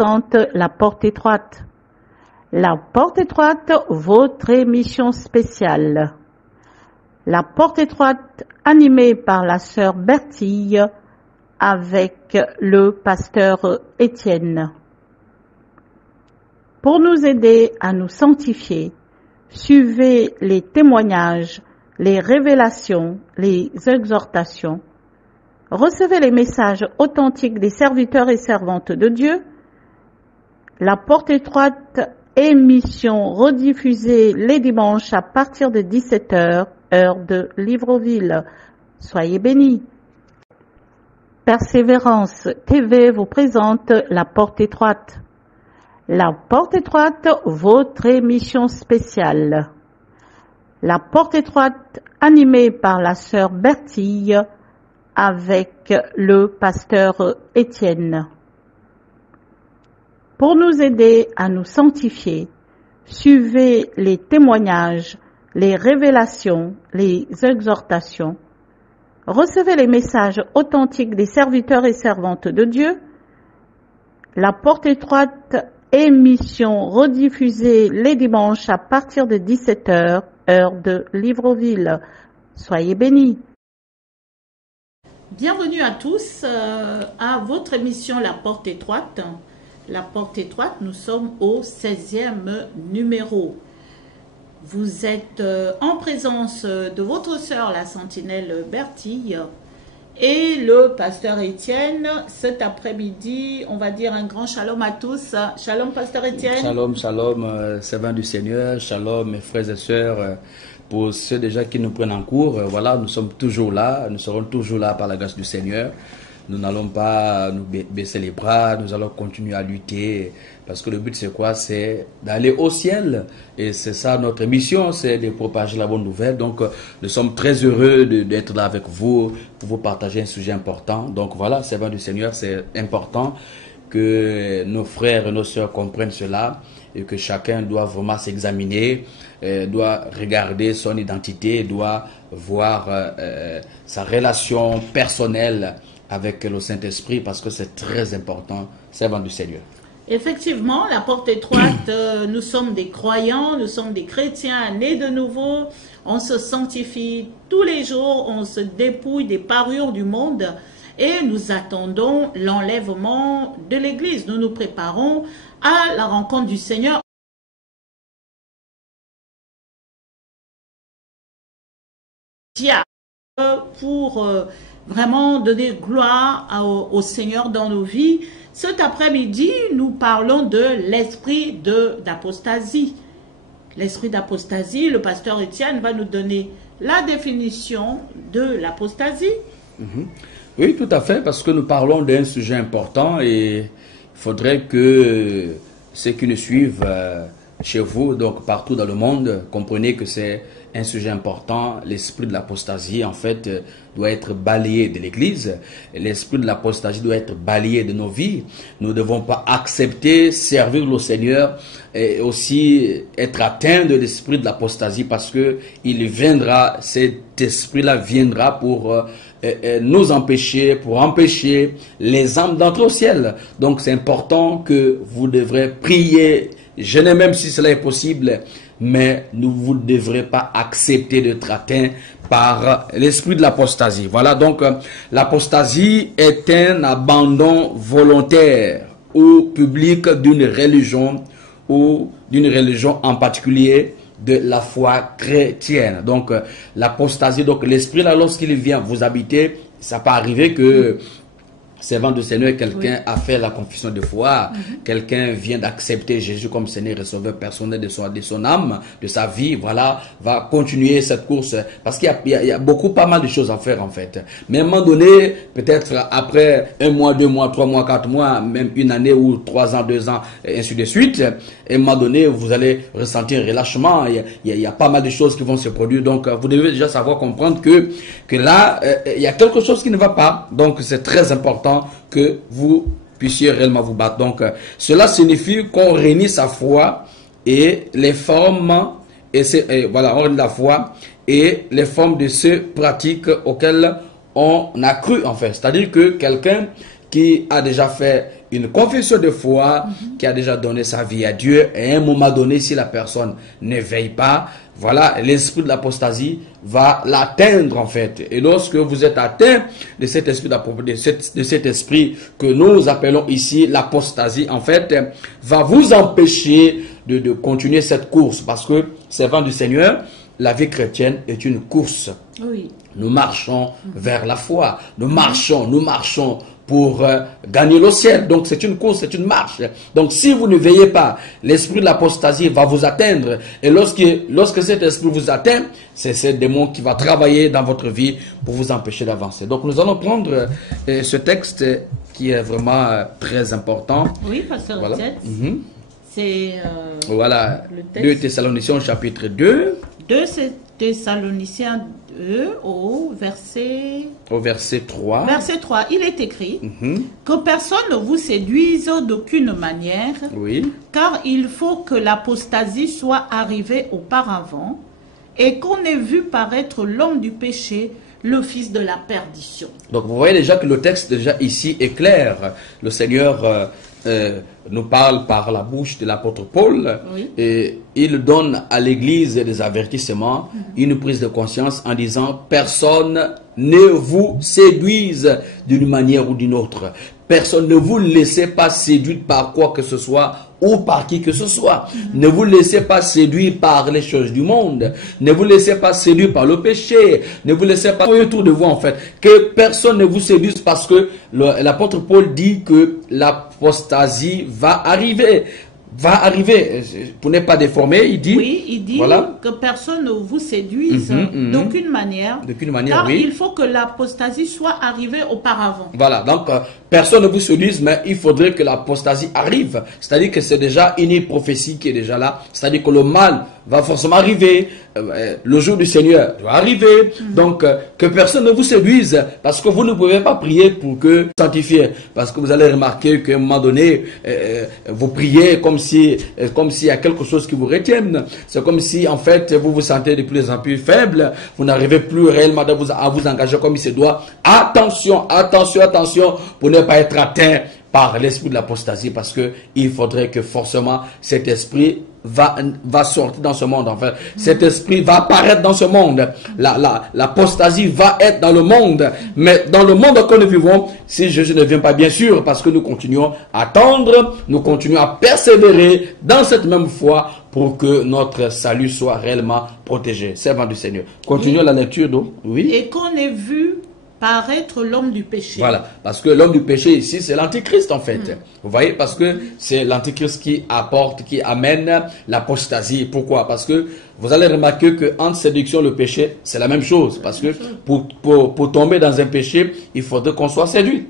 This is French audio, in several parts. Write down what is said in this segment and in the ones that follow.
présente La Porte Étroite. La Porte Étroite, votre émission spéciale. La Porte Étroite, animée par la sœur Bertille avec le pasteur Étienne. Pour nous aider à nous sanctifier, suivez les témoignages, les révélations, les exhortations. Recevez les messages authentiques des serviteurs et servantes de Dieu. La Porte Étroite, émission rediffusée les dimanches à partir de 17h, heure de Libreville. Soyez bénis. Persévérance TV vous présente La Porte Étroite. La Porte Étroite, votre émission spéciale. La Porte Étroite, animée par la sœur Bertille avec le pasteur Étienne. Pour nous aider à nous sanctifier, suivez les témoignages, les révélations, les exhortations. Recevez les messages authentiques des serviteurs et servantes de Dieu. La Porte Étroite, émission rediffusée les dimanches à partir de 17h, heure de Libreville. Soyez bénis. Bienvenue à tous à votre émission La Porte Étroite. La Porte Étroite, nous sommes au 16e numéro. Vous êtes en présence de votre sœur, la sentinelle Bertille, et le pasteur Étienne. Cet après-midi, on va dire un grand shalom à tous. Shalom, pasteur Étienne. Shalom, shalom, servants du Seigneur. Shalom, mes frères et sœurs. Pour ceux déjà qui nous prennent en cours, voilà, nous sommes toujours là. Nous serons toujours là par la grâce du Seigneur. Nous n'allons pas nous baisser les bras. Nous allons continuer à lutter. Parce que le but, c'est quoi? C'est d'aller au ciel. Et c'est ça notre mission, c'est de propager la bonne nouvelle. Donc, nous sommes très heureux d'être là avec vous pour vous partager un sujet important. Donc, voilà, servants du Seigneur, c'est important que nos frères et nos sœurs comprennent cela et que chacun doit vraiment s'examiner, doit regarder son identité, doit voir sa relation personnelle avec le Saint-Esprit parce que c'est très important, servants du Seigneur. Effectivement, la Porte Étroite, nous sommes des croyants, nous sommes des chrétiens nés de nouveau, on se sanctifie tous les jours, on se dépouille des parures du monde et nous attendons l'enlèvement de l'Église. Nous nous préparons à la rencontre du Seigneur. Pour vraiment donner gloire au Seigneur dans nos vies. Cet après-midi, nous parlons de l'esprit d'apostasie. L'esprit d'apostasie, le pasteur Étienne va nous donner la définition de l'apostasie. Oui, tout à fait, parce que nous parlons d'un sujet important et il faudrait que ceux qui nous suivent chez vous, donc partout dans le monde, comprenez que c'est un sujet important. L'esprit de l'apostasie, en fait, doit être balayé de l'Église. L'esprit de l'apostasie doit être balayé de nos vies. Nous ne devons pas accepter, servir le Seigneur et aussi être atteints de l'esprit de l'apostasie parce que il viendra, cet esprit-là viendra pour nous empêcher, pour empêcher les âmes d'entrer au ciel. Donc c'est important que vous devrez prier, jeûner même si cela est possible, mais vous ne devrez pas accepter d'être atteint par l'esprit de l'apostasie. Voilà, donc l'apostasie est un abandon volontaire ou public d'une religion ou d'une religion en particulier de la foi chrétienne. Donc l'apostasie, donc l'esprit là, lorsqu'il vient vous habiter, ça peut arriver que servant du Seigneur, quelqu'un a fait la confession de foi, quelqu'un vient d'accepter Jésus comme Seigneur et Sauveur personnel de son âme, de sa vie, voilà, va continuer cette course, parce qu'il y a pas mal de choses à faire en fait. Mais à un moment donné, peut-être après 1 mois, 2 mois, 3 mois, 4 mois, même une année ou 3 ans, 2 ans, et ainsi de suite, à un moment donné, vous allez ressentir un relâchement, il y a pas mal de choses qui vont se produire, donc vous devez déjà savoir comprendre que là, il y a quelque chose qui ne va pas, donc c'est très important que vous puissiez réellement vous battre. Donc, cela signifie qu'on réunit sa foi et les formes, voilà, on réunit la foi et les formes de ces pratiques auxquelles on a cru en fait. C'est-à-dire que quelqu'un qui a déjà fait une confession de foi, qui a déjà donné sa vie à Dieu, et à un moment donné, si la personne ne veille pas, voilà, l'esprit de l'apostasie va l'atteindre en fait. Et lorsque vous êtes atteint de cet esprit de cet esprit que nous appelons ici l'apostasie, en fait, va vous empêcher de continuer cette course. Parce que, servant du Seigneur, la vie chrétienne est une course. Oui. Nous marchons vers la foi. Nous marchons pour gagner le ciel. Donc c'est une course, c'est une marche. Donc si vous ne veillez pas, l'esprit de l'apostasie va vous atteindre. Et lorsque cet esprit vous atteint, c'est ce démon qui va travailler dans votre vie pour vous empêcher d'avancer. Donc nous allons prendre ce texte qui est vraiment très important. Oui, pasteur Voilà. C'est Voilà, le texte. 2 Thessaloniciens chapitre 2. 2 Thessaloniciens 2 au verset... Au verset 3. Verset 3, il est écrit Mhm. que personne ne vous séduise d'aucune manière, Oui. car il faut que l'apostasie soit arrivée auparavant et qu'on ait vu paraître l'homme du péché, le fils de la perdition. Donc vous voyez déjà que le texte déjà ici est clair. Le Seigneur nous parle par la bouche de l'apôtre Paul, Oui. et il donne à l'Église des avertissements, une prise de conscience en disant: personne ne vous séduise d'une manière ou d'une autre. Personne, ne vous laissez pas séduire par quoi que ce soit ou par qui que ce soit. Ne vous laissez pas séduire par les choses du monde. Ne vous laissez pas séduire par le péché. Ne vous laissez pas autour de vous en fait. Que personne ne vous séduise, parce que l'apôtre Paul dit que l'apostasie va arriver. Pour ne pas déformer, il dit. Oui, il dit voilà. que personne ne vous séduise d'aucune manière, D'aucune manière, car oui. il faut que l'apostasie soit arrivée auparavant. Voilà, donc personne ne vous séduise, mais il faudrait que l'apostasie arrive. C'est-à-dire que c'est déjà une prophétie qui est déjà là. C'est-à-dire que le mal va forcément arriver. Le jour du Seigneur va arriver. Donc, que personne ne vous séduise, parce que vous ne pouvez pas prier pour que sanctifier. Parce que vous allez remarquer qu'à un moment donné, vous priez comme s'il y a quelque chose qui vous retienne. C'est comme si, en fait, vous vous sentez de plus en plus faible. Vous n'arrivez plus réellement à vous engager comme il se doit. Attention, attention, attention, pour ne pas être atteint par l'esprit de l'apostasie, parce que il faudrait que forcément cet esprit va sortir dans ce monde. Enfin, cet esprit va apparaître dans ce monde. L'apostasie va être dans le monde. Mais dans le monde que nous vivons, si Jésus ne vient pas, bien sûr, parce que nous continuons à attendre, nous continuons à persévérer dans cette même foi pour que notre salut soit réellement protégé. Servant du Seigneur. Continuons la lecture, donc. Oui. Et qu'on ait vu paraître l'homme du péché. Voilà, parce que l'homme du péché ici, c'est l'antichrist en fait. Vous voyez, parce que c'est l'antichrist qui amène l'apostasie. Pourquoi? Parce que vous allez remarquer que entre séduction et le péché, c'est la même chose. Parce que pour tomber dans un péché, il faudrait qu'on soit séduit.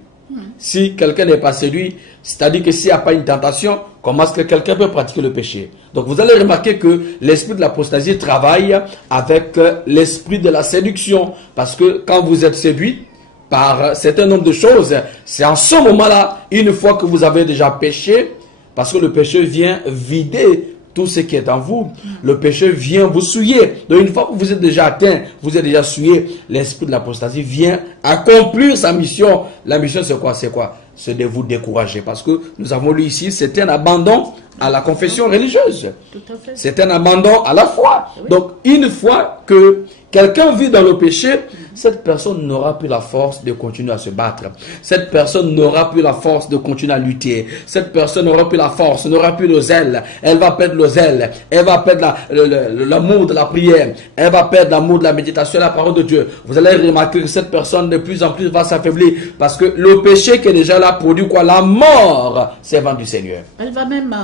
Si quelqu'un n'est pas séduit, c'est-à-dire que s'il n'y a pas une tentation, comment est-ce que quelqu'un peut pratiquer le péché? Donc vous allez remarquer que l'esprit de l'apostasie travaille avec l'esprit de la séduction. Parce que quand vous êtes séduit par un certain nombre de choses, c'est en ce moment-là, une fois que vous avez déjà péché, parce que le péché vient vider tout ce qui est en vous, le péché vient vous souiller. Donc une fois que vous êtes déjà atteint, vous êtes déjà souillé, l'esprit de l'apostasie vient accomplir sa mission. La mission c'est quoi? C'est de vous décourager. Parce que nous avons lu ici, c'est un abandon à la confession religieuse. Tout à fait. C'est un abandon à la foi. Oui. Donc une fois que quelqu'un vit dans le péché, cette personne n'aura plus la force de continuer à se battre. Cette personne n'aura plus la force de continuer à lutter. Cette personne n'aura plus la force, n'aura plus le zèle. Elle va perdre le zèle. Elle va perdre l'amour de la prière. Elle va perdre l'amour de la méditation et la parole de Dieu. Vous allez remarquer que cette personne de plus en plus va s'affaiblir. Parce que le péché qui est déjà là produit quoi? La mort, servant du Seigneur. Elle va même,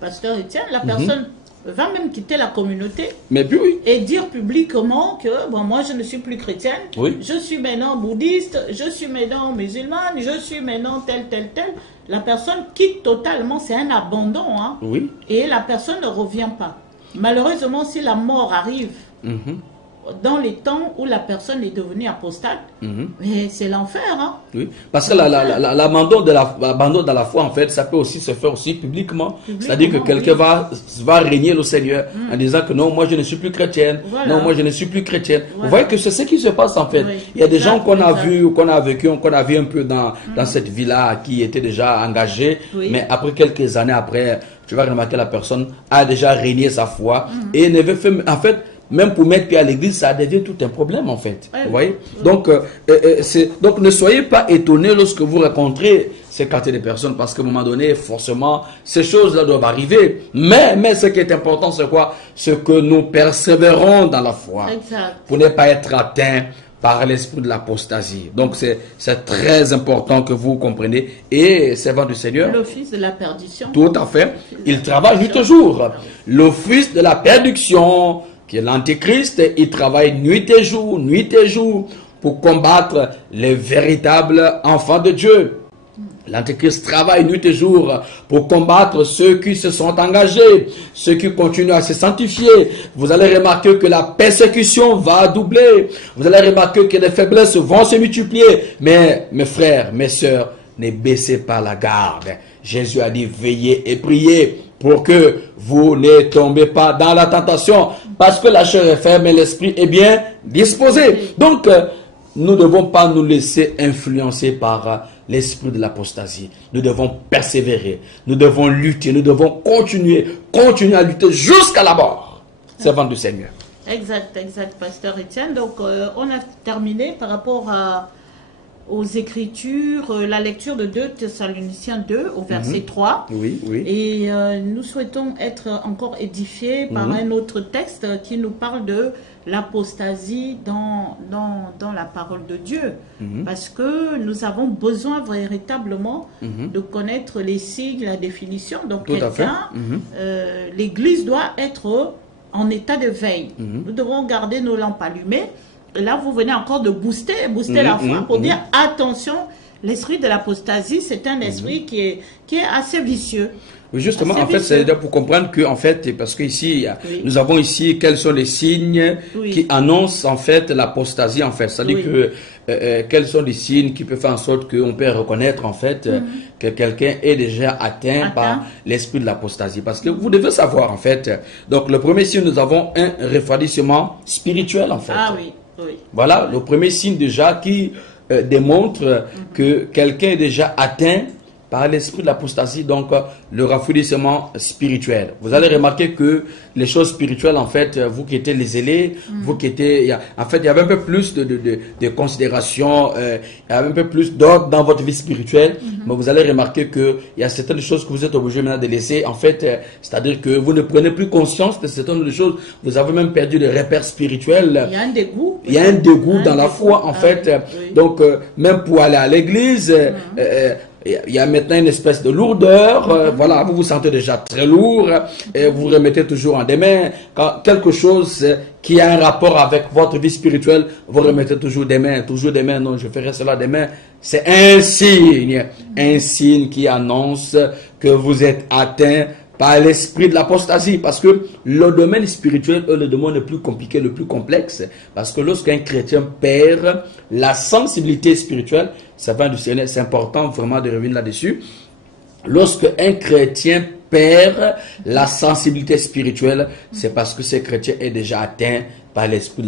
pasteur Étienne, la personne va même quitter la communauté. Mais puis oui. Et dire publiquement que bon, moi je ne suis plus chrétienne, Oui. je suis maintenant bouddhiste, je suis maintenant musulmane, je suis maintenant tel. La personne quitte totalement, c'est un abandon, hein, Oui. et la personne ne revient pas. Malheureusement, si la mort arrive, dans les temps où la personne est devenue apostate, mais c'est l'enfer. Hein? Oui, parce que l'abandon de la foi, en fait, ça peut aussi se faire aussi publiquement. C'est-à-dire que quelqu'un va régner le Seigneur en disant que non, moi je ne suis plus chrétienne, non, moi je ne suis plus chrétienne. Vous voyez que c'est ce qui se passe en fait. Il y a des gens qu'on a vus, qu'on a vécu un peu dans cette vie-là, qui étaient déjà engagés, mais après quelques années après, tu vas remarquer la personne a déjà régné sa foi et ne veut faire, en fait, même pour mettre pied à l'église, ça devient tout un problème en fait. Vous voyez? Donc, donc ne soyez pas étonnés lorsque vous rencontrez ces quartiers de personnes, parce qu'à un moment donné, forcément, ces choses-là doivent arriver. Mais ce qui est important, c'est quoi? C'est que nous persévérons dans la foi. Exact. Pour ne pas être atteints par l'esprit de l'apostasie. Donc c'est très important que vous compreniez. Et servant du Seigneur, le fils de la perdition. Tout à fait. Il travaille nuit et jour. Le fils de la perdition, qui est l'antéchrist, il travaille nuit et jour pour combattre les véritables enfants de Dieu. L'antéchrist travaille nuit et jour pour combattre ceux qui se sont engagés, ceux qui continuent à se sanctifier. Vous allez remarquer que la persécution va doubler. Vous allez remarquer que les faiblesses vont se multiplier. Mais mes frères, mes sœurs, ne baissez pas la garde. Jésus a dit veillez et priez pour que vous ne tombez pas dans la tentation, parce que la chair est faible et l'esprit est bien disposé. Donc, nous ne devons pas nous laisser influencer par l'esprit de l'apostasie. Nous devons persévérer, nous devons lutter, nous devons continuer à lutter jusqu'à la mort. Servant du Seigneur. Exact, Pasteur Étienne. Donc, on a terminé par rapport aux Écritures, la lecture de 2 Thessaloniciens 2 au verset 3. Oui. Et nous souhaitons être encore édifiés par un autre texte qui nous parle de l'apostasie dans la parole de Dieu. Parce que nous avons besoin véritablement de connaître les signes, la définition. Donc, l'Église doit être en état de veille. Nous devons garder nos lampes allumées. Et là, vous venez encore de booster la foi pour dire attention, l'esprit de l'apostasie, c'est un esprit qui est assez vicieux. Oui, justement, en fait, c'est pour comprendre que, en fait, parce que ici, nous avons ici quels sont les signes qui annoncent, en fait, l'apostasie, en fait. C'est-à-dire que, quels sont les signes qui peuvent faire en sorte qu'on peut reconnaître, en fait, que quelqu'un est déjà atteint par l'esprit de l'apostasie. Parce que vous devez savoir, en fait, donc, le premier signe, nous avons un refroidissement spirituel, en fait. Ah oui. Voilà, le premier signe déjà qui démontre que quelqu'un est déjà atteint par l'esprit de l'apostasie, donc le rafraîchissement spirituel. Vous allez remarquer que les choses spirituelles, en fait, vous qui étiez les zélés, vous qui étiez, en fait, il y avait un peu plus de considération, il y avait un peu plus d'ordre dans votre vie spirituelle, mais vous allez remarquer que il y a certaines choses que vous êtes obligés maintenant de laisser, en fait, c'est-à-dire que vous ne prenez plus conscience de certaines choses, vous avez même perdu le repère spirituel. Il y a un dégoût. Il y a un dégoût dans la foi, en fait. Donc, même pour aller à l'église, il y a maintenant une espèce de lourdeur, voilà, vous vous sentez déjà très lourd, et vous remettez toujours en demain. Quand quelque chose qui a un rapport avec votre vie spirituelle, vous remettez toujours demain, non, je ferai cela demain. C'est un signe qui annonce que vous êtes atteint par l'esprit de l'apostasie, parce que le domaine spirituel est le domaine le plus compliqué, le plus complexe, parce que lorsqu'un chrétien perd la sensibilité spirituelle, ça va du Seigneur, c'est important vraiment de revenir là-dessus. Lorsque un chrétien perd la sensibilité spirituelle, c'est parce que ce chrétien est déjà atteint par l'esprit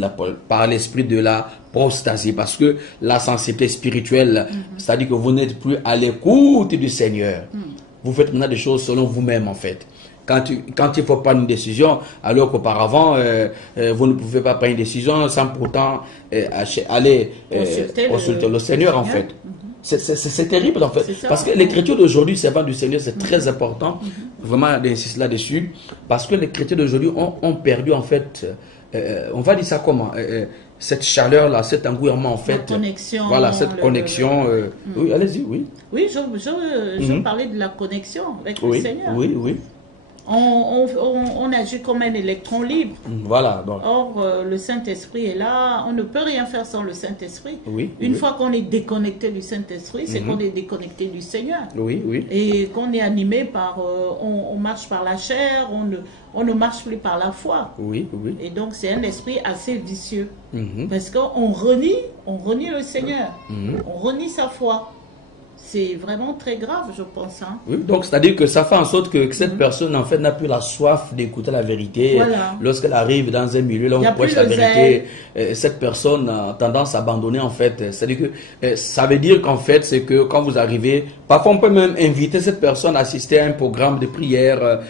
de l'apostasie, parce que la sensibilité spirituelle, c'est-à-dire que vous n'êtes plus à l'écoute du Seigneur. Vous faites maintenant des choses selon vous-même, en fait. Quand il faut prendre une décision, alors qu'auparavant, vous ne pouvez pas prendre une décision sans pourtant aller consulter le Seigneur, en fait. C'est terrible, en fait. Parce que les chrétiens d'aujourd'hui, servant du Seigneur, c'est très important, vraiment d'insister là-dessus, parce que les chrétiens d'aujourd'hui ont perdu, en fait, on va dire ça comment cette chaleur-là, cet engouement, en fait. Voilà, cette connexion. Oui, allez-y, oui. Oui, je parlais de la connexion avec le Seigneur. Oui. On agit comme un électron libre. Voilà. Donc. Or, le Saint-Esprit est là. On ne peut rien faire sans le Saint-Esprit. Oui, Une fois qu'on est déconnecté du Saint-Esprit, c'est qu'on est déconnecté du Seigneur. Oui, oui. Et qu'on est animé par... on marche par la chair, on ne marche plus par la foi. Oui, oui. Et donc, c'est un esprit assez vicieux. Parce qu'on renie le Seigneur. On renie sa foi. C'est vraiment très grave, je pense. Hein. Oui, donc, c'est-à-dire que ça fait en sorte que cette personne, en fait, n'a plus la soif d'écouter la vérité. Voilà. Lorsqu'elle arrive dans un milieu là où on prêche la vérité, cette personne a tendance à abandonner, en fait. C'est-à-dire que ça veut dire qu'en fait, c'est que quand vous arrivez, parfois on peut même inviter cette personne à assister à un programme de prière.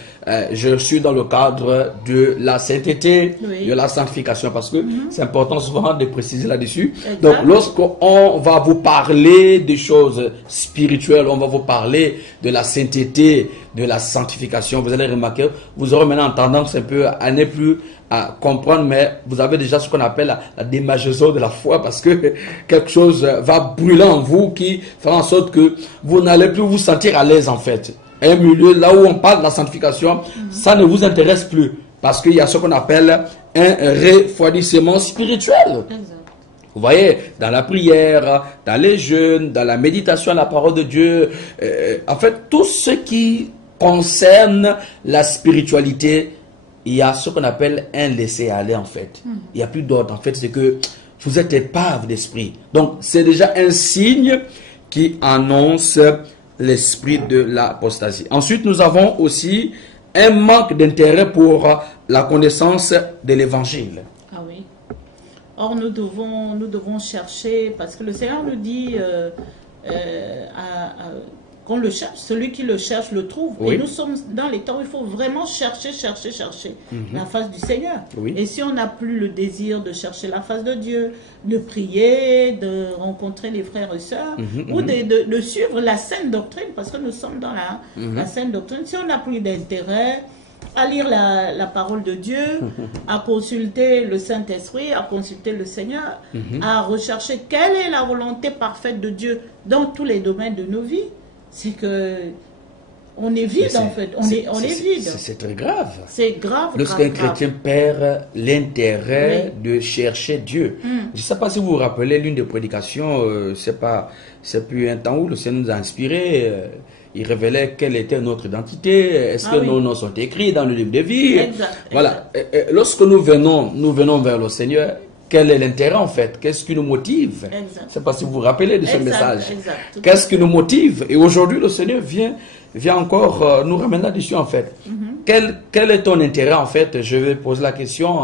Je suis dans le cadre de la sainteté, de la sanctification, parce que c'est important souvent de préciser là-dessus. Donc, lorsqu'on va vous parler des choses spirituelles, on va vous parler de la sainteté, de la sanctification, vous allez remarquer, vous aurez maintenant tendance un peu à ne plus à comprendre, mais vous avez déjà ce qu'on appelle la démageaison de la foi, parce que quelque chose va brûler en vous qui fera en sorte que vous n'allez plus vous sentir à l'aise en fait. Un milieu là où on parle de la sanctification, ça ne vous intéresse plus, parce qu'il y a ce qu'on appelle un refroidissement spirituel. Vous voyez, dans la prière, dans les jeûnes, dans la méditation à la parole de Dieu, en fait, tout ce qui concerne la spiritualité, il y a ce qu'on appelle un laisser-aller en fait. Il n'y a plus d'ordre en fait, c'est que vous êtes épave d'esprit. Donc, c'est déjà un signe qui annonce l'esprit de l'apostasie. Ensuite, nous avons aussi un manque d'intérêt pour la connaissance de l'évangile. Ah oui. Or, nous devons chercher, parce que le Seigneur nous dit qu'on le cherche, celui qui le cherche le trouve. Oui. Et nous sommes dans les temps où il faut vraiment chercher la face du Seigneur. Oui. Et si on n'a plus le désir de chercher la face de Dieu, de prier, de rencontrer les frères et sœurs, ou de suivre la sainte doctrine, parce que nous sommes dans la sainte doctrine, si on n'a plus d'intérêt à lire la parole de Dieu, à consulter le Saint-Esprit, à consulter le Seigneur, à rechercher quelle est la volonté parfaite de Dieu dans tous les domaines de nos vies, c'est que on est vide en fait, on est vide. C'est très grave. C'est grave. Lorsqu'un chrétien perd l'intérêt de chercher Dieu. Je ne sais pas si vous vous rappelez l'une des prédications, c'est plus un temps où le Seigneur nous a inspiré. Il révélait quelle était notre identité, est-ce que nos noms sont écrits dans le livre de vie. Voilà. Lorsque nous venons vers le Seigneur, quel est l'intérêt en fait? Qu'est-ce qui nous motive? Je ne sais pas si vous vous rappelez de ce message. Qu'est-ce qui nous motive? Et aujourd'hui, le Seigneur vient encore nous ramener là-dessus en fait. Quel est ton intérêt en fait? Je vais poser la question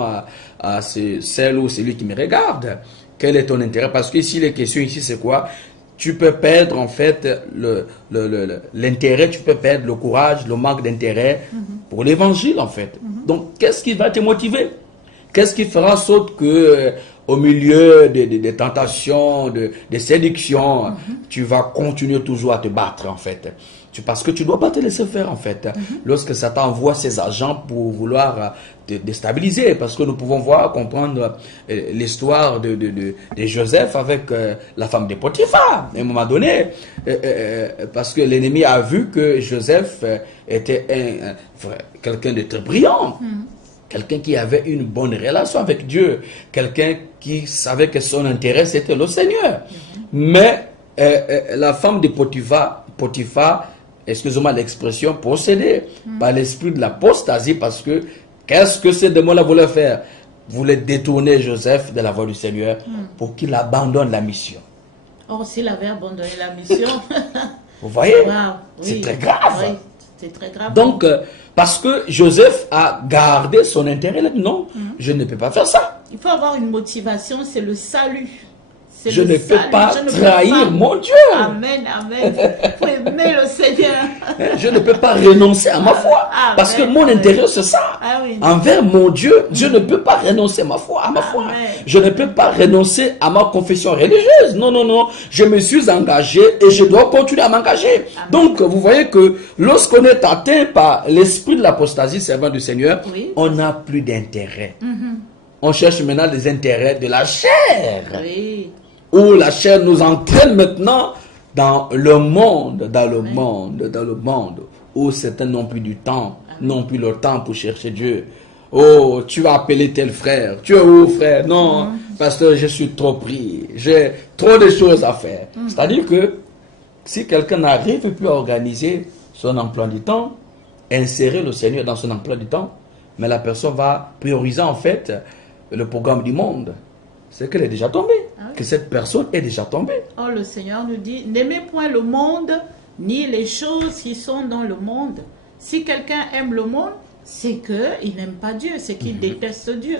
à celle ou celui qui me regarde. Quel est ton intérêt? Parce que ici, les questions ici, c'est quoi? Tu peux perdre en fait l'intérêt, tu peux perdre le courage, le manque d'intérêt pour l'évangile en fait. Donc, qu'est-ce qui va te motiver? Qu'est-ce qui fera en sorte que au milieu des tentations, des séductions, tu vas continuer toujours à te battre en fait? Parce que tu ne dois pas te laisser faire en fait. Lorsque Satan envoie ses agents pour vouloir te déstabiliser, parce que nous pouvons comprendre l'histoire de Joseph avec la femme de Potiphar. À un moment donné, parce que l'ennemi a vu que Joseph était quelqu'un de très brillant. Quelqu'un qui avait une bonne relation avec Dieu. Quelqu'un qui savait que son intérêt, c'était le Seigneur. Mais la femme de Potiphar, excusez-moi l'expression, possédée par l'esprit de l'apostasie, parce que qu'est-ce que ces démons-là voulaient faire? Voulaient détourner Joseph de la voie du Seigneur pour qu'il abandonne la mission. Or, s'il avait abandonné la mission... Vous voyez? C'est très grave. Oui, c'est très grave. Donc... parce que Joseph a gardé son intérêt. Il a dit non, je ne peux pas faire ça. Il faut avoir une motivation, c'est le salut. Je ne peux pas trahir mon Dieu. Amen, amen. Il faut aimer le Seigneur. Je ne peux pas renoncer à ma foi. Amen, parce que mon intérêt, c'est ça. Envers mon Dieu, je ne peux pas renoncer à ma foi. Je ne peux pas renoncer à ma confession religieuse. Non, non, non. Je me suis engagé et je dois continuer à m'engager. Donc, vous voyez que lorsqu'on est atteint par l'esprit de l'apostasie, servant du Seigneur, on n'a plus d'intérêt. On cherche maintenant les intérêts de la chair. Où la chair nous entraîne maintenant dans le monde, où certains n'ont plus du temps, n'ont plus le temps pour chercher Dieu. Oh, tu vas appeler tel frère. Tu es où, frère? Non, parce que je suis trop pris. J'ai trop de choses à faire. C'est-à-dire que si quelqu'un n'arrive plus à organiser son emploi du temps, insérer le Seigneur dans son emploi du temps, mais la personne va prioriser en fait le programme du monde. C'est qu'elle est déjà tombée. Ah oui. Que cette personne est déjà tombée. Oh, le Seigneur nous dit, n'aimez point le monde, ni les choses qui sont dans le monde. Si quelqu'un aime le monde, c'est qu'il n'aime pas Dieu, c'est qu'il déteste Dieu.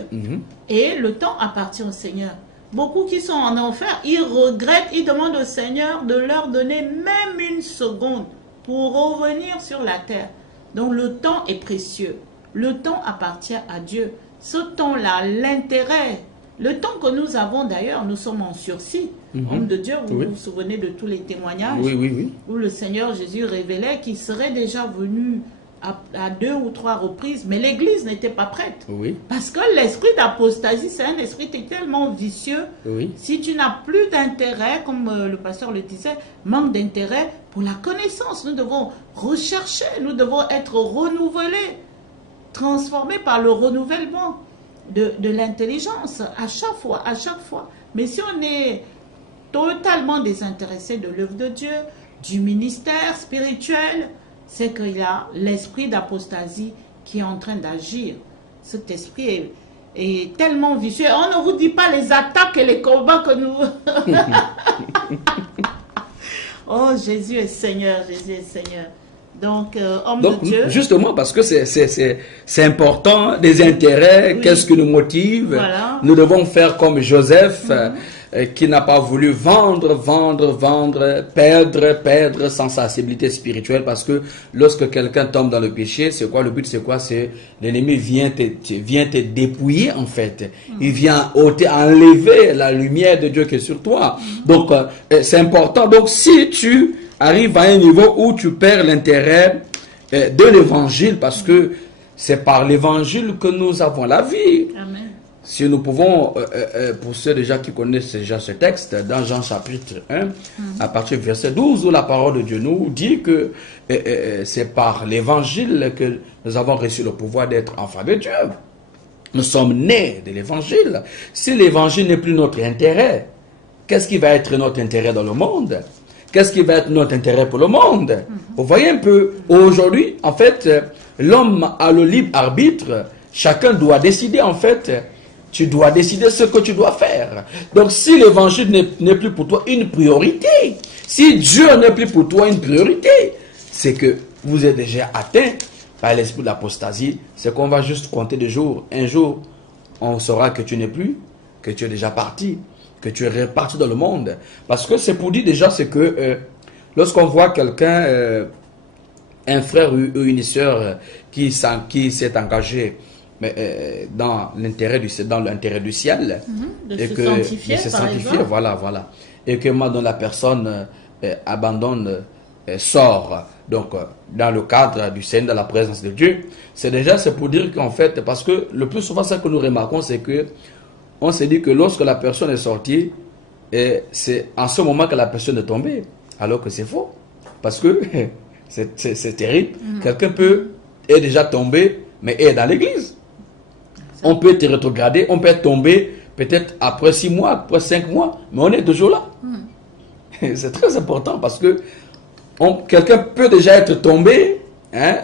Et le temps appartient au Seigneur. Beaucoup qui sont en enfer, ils regrettent, ils demandent au Seigneur de leur donner même une seconde pour revenir sur la terre. Donc le temps est précieux. Le temps appartient à Dieu. Ce temps-là, l'intérêt, le temps que nous avons d'ailleurs, nous sommes en sursis. Homme de Dieu, vous vous souvenez de tous les témoignages où le Seigneur Jésus révélait qu'il serait déjà venu à 2 ou 3 reprises, mais l'Église n'était pas prête. Parce que l'esprit d'apostasie, c'est un esprit tellement vicieux. Si tu n'as plus d'intérêt, comme le pasteur le disait, manque d'intérêt pour la connaissance, nous devons rechercher, nous devons être renouvelés, transformés par le renouvellement de l'intelligence à chaque fois, à chaque fois. Mais si on est totalement désintéressé de l'œuvre de Dieu, du ministère spirituel, c'est qu'il y a l'esprit d'apostasie qui est en train d'agir. Cet esprit est tellement vicieux. On ne vous dit pas les attaques et les combats que nous... Oh, Jésus est Seigneur, Jésus est Seigneur. Donc, homme de Dieu... Justement, parce que c'est important, des intérêts, qu'est-ce qui nous motive. Nous devons faire comme Joseph, qui n'a pas voulu vendre, perdre sans sensibilité spirituelle, parce que lorsque quelqu'un tombe dans le péché, c'est quoi le but? C'est quoi? C'est l'ennemi vient te dépouiller en fait. Il vient enlever la lumière de Dieu qui est sur toi. Donc c'est important. Donc si tu arrives à un niveau où tu perds l'intérêt de l'évangile, parce que c'est par l'évangile que nous avons la vie. Amen. Si nous pouvons, pour ceux déjà qui connaissent déjà ce texte, dans Jean chapitre 1, à partir du verset 12, où la parole de Dieu nous dit que c'est par l'évangile que nous avons reçu le pouvoir d'être enfants de Dieu. Nous sommes nés de l'évangile. Si l'évangile n'est plus notre intérêt, qu'est-ce qui va être notre intérêt dans le monde? Qu'est-ce qui va être notre intérêt pour le monde? Vous voyez un peu, aujourd'hui, en fait, l'homme a le libre arbitre. Chacun doit décider, en fait. Tu dois décider ce que tu dois faire. Donc, si l'évangile n'est plus pour toi une priorité, si Dieu n'est plus pour toi une priorité, c'est que vous êtes déjà atteint par l'esprit de l'apostasie. C'est qu'on va juste compter des jours. Un jour, on saura que tu n'es plus, que tu es déjà parti, que tu es reparti dans le monde. Parce que c'est pour dire déjà, c'est que lorsqu'on voit quelqu'un, un frère ou une sœur qui s'est engagé dans l'intérêt du ciel, de se sanctifier, voilà, et que maintenant la personne abandonne, sort donc dans le cadre du Seigneur, dans la présence de Dieu, c'est pour dire qu'en fait, parce que le plus souvent ce que nous remarquons, c'est que on se dit que lorsque la personne est sortie, c'est en ce moment que la personne est tombée, alors que c'est faux, parce que c'est terrible. Quelqu'un est déjà tombé, mais est dans l'église. On peut être rétrogradé, on peut être tombé peut-être après 6 mois, après 5 mois, mais on est toujours là. C'est très important parce que quelqu'un peut déjà être tombé,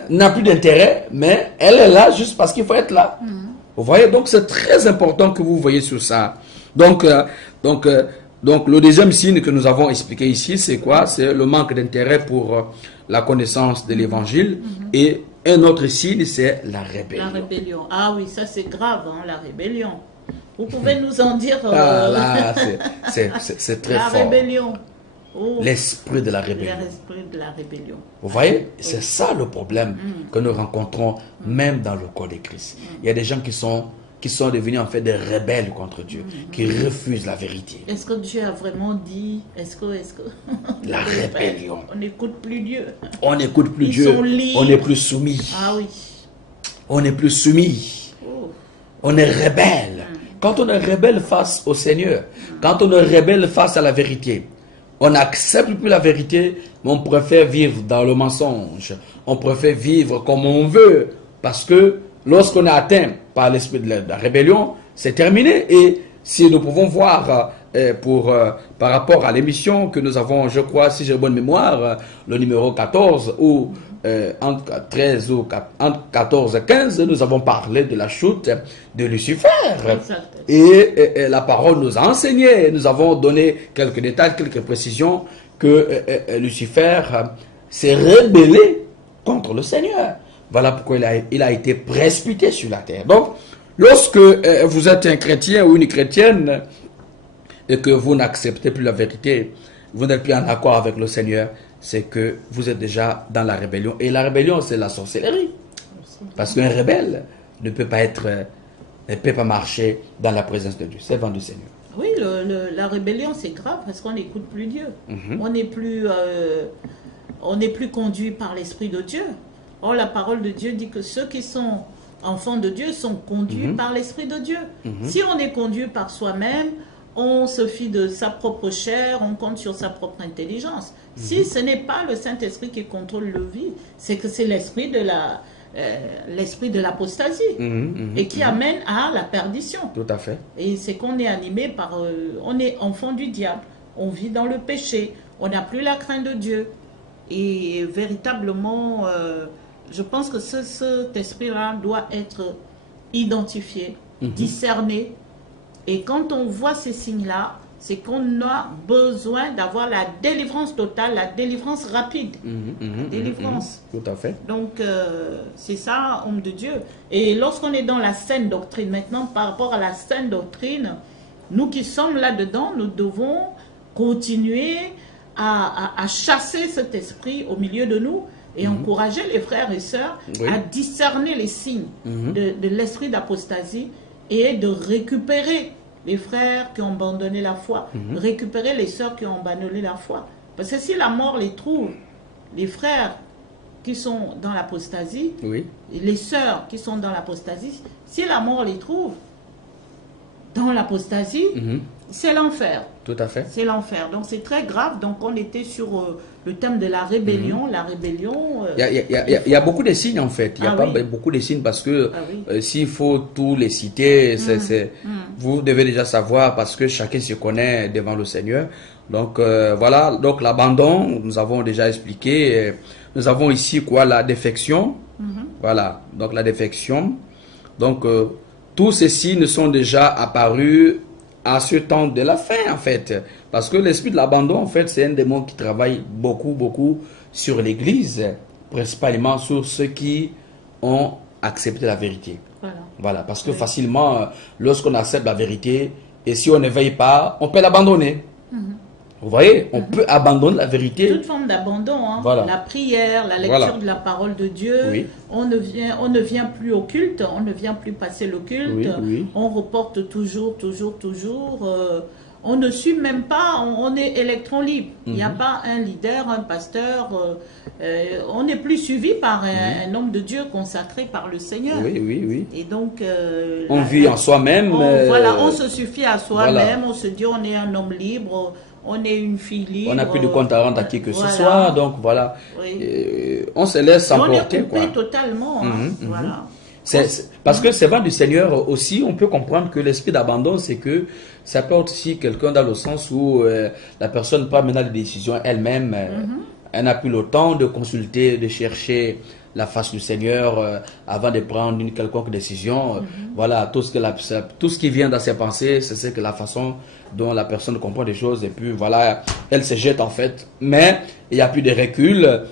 n'a plus d'intérêt, mais elle est là juste parce qu'il faut être là. Vous voyez, donc c'est très important que vous voyez sur ça. Donc le deuxième signe que nous avons expliqué ici, c'est quoi? C'est le manque d'intérêt pour la connaissance de l'évangile. Et un autre signe, c'est la rébellion. La rébellion. Ah oui, ça c'est grave, la rébellion. Vous pouvez nous en dire... c'est très fort. La rébellion. Oh. L'esprit de la rébellion. L'esprit de la rébellion. Vous voyez, c'est ça le problème que nous rencontrons même dans le corps de Christ. Il y a des gens qui sont devenus en fait des rebelles contre Dieu, qui refusent la vérité. Est-ce que Dieu a vraiment dit? Est-ce que la rébellion. On n'écoute plus Dieu. On n'écoute plus Dieu. On n'est plus soumis. Ah oui. On n'est plus soumis. Oh. On est rebelle. Quand on est rebelle face au Seigneur, quand on est rebelle face à la vérité, On n'accepte plus la vérité, mais on préfère vivre dans le mensonge. On préfère vivre comme on veut. Parce que lorsqu'on est atteint par l'esprit de la rébellion, c'est terminé. Et si nous pouvons voir par rapport à l'émission que nous avons, je crois, si j'ai bonne mémoire, le numéro 14 ou entre 13 ou entre 14 et 15, nous avons parlé de la chute de Lucifer. Et la parole nous a enseigné, nous avons donné quelques détails, quelques précisions que Lucifer s'est rébellé contre le Seigneur. Voilà pourquoi il a été précipité sur la terre. Donc, lorsque vous êtes un chrétien ou une chrétienne et que vous n'acceptez plus la vérité, vous n'êtes plus en accord avec le Seigneur, c'est que vous êtes déjà dans la rébellion. Et la rébellion, c'est la sorcellerie. Parce qu'un rebelle ne peut pas marcher dans la présence de Dieu. C'est le vent du Seigneur. Oui, la rébellion, c'est grave parce qu'on n'écoute plus Dieu. On n'est plus conduit par l'Esprit de Dieu. Or, la parole de Dieu dit que ceux qui sont enfants de Dieu sont conduits par l'Esprit de Dieu. Si on est conduit par soi-même, on se fie de sa propre chair, on compte sur sa propre intelligence. Si ce n'est pas le Saint-Esprit qui contrôle le vie, c'est que c'est l'esprit de l'apostasie et qui amène à la perdition. Tout à fait. Et c'est qu'on est animé par... on est enfant du diable, on vit dans le péché, on n'a plus la crainte de Dieu. Et véritablement, je pense que cet esprit-là doit être identifié, discerné. Et quand on voit ces signes-là, c'est qu'on a besoin d'avoir la délivrance totale, la délivrance rapide. Délivrance. Tout à fait. Donc, c'est ça, homme de Dieu. Et lorsqu'on est dans la saine doctrine, maintenant, par rapport à la saine doctrine, nous qui sommes là-dedans, nous devons continuer à chasser cet esprit au milieu de nous et encourager les frères et sœurs à discerner les signes de l'esprit d'apostasie et de récupérer les frères qui ont abandonné la foi, récupérer les sœurs qui ont abandonné la foi. Parce que si la mort les trouve, les frères qui sont dans l'apostasie, les sœurs qui sont dans l'apostasie, si la mort les trouve dans l'apostasie, c'est l'enfer. Tout à fait. C'est l'enfer. Donc c'est très grave. Donc on était sur le thème de la rébellion. La rébellion... Il y a beaucoup de signes en fait. Il y a beaucoup de signes parce que s'il faut tous les citer, vous devez déjà savoir parce que chacun se connaît devant le Seigneur. Donc voilà. Donc l'abandon, nous avons déjà expliqué. Nous avons ici quoi? La défection. Voilà. Donc la défection. Donc tous ces signes sont déjà apparus à ce temps de la fin, en fait. Parce que l'esprit de l'abandon, en fait, c'est un démon qui travaille beaucoup sur l'Église, principalement sur ceux qui ont accepté la vérité. Voilà. Parce que facilement, lorsqu'on accepte la vérité, et si on ne veille pas, on peut l'abandonner. Vous voyez, on peut abandonner la vérité. Toute forme d'abandon, la prière, la lecture de la parole de Dieu, on ne vient plus au culte, on ne vient plus passer le culte, on reporte toujours, on ne suit même pas, on est électron libre. Il n'y a pas un leader, un pasteur, on n'est plus suivi par un homme de Dieu consacré par le Seigneur. Et donc... on vit en soi-même. On se suffit à soi-même, on se dit on est un homme libre, on est une fille libre. On n'a plus de compte à rendre à qui que ce soit, donc voilà. On se laisse emporter. On est coupé totalement. Voilà. Parce que c'est vrai du Seigneur aussi, on peut comprendre que l'esprit d'abandon, c'est que ça peut être aussi quelqu'un dans le sens où la personne prend maintenant des décisions elle-même. Elle n'a plus le temps de consulter, de chercher la face du Seigneur avant de prendre une quelconque décision. Voilà, tout ce qui vient dans ses pensées, c'est que la façon dont la personne comprend des choses, et puis voilà, elle se jette en fait. Mais il n'y a plus de recul,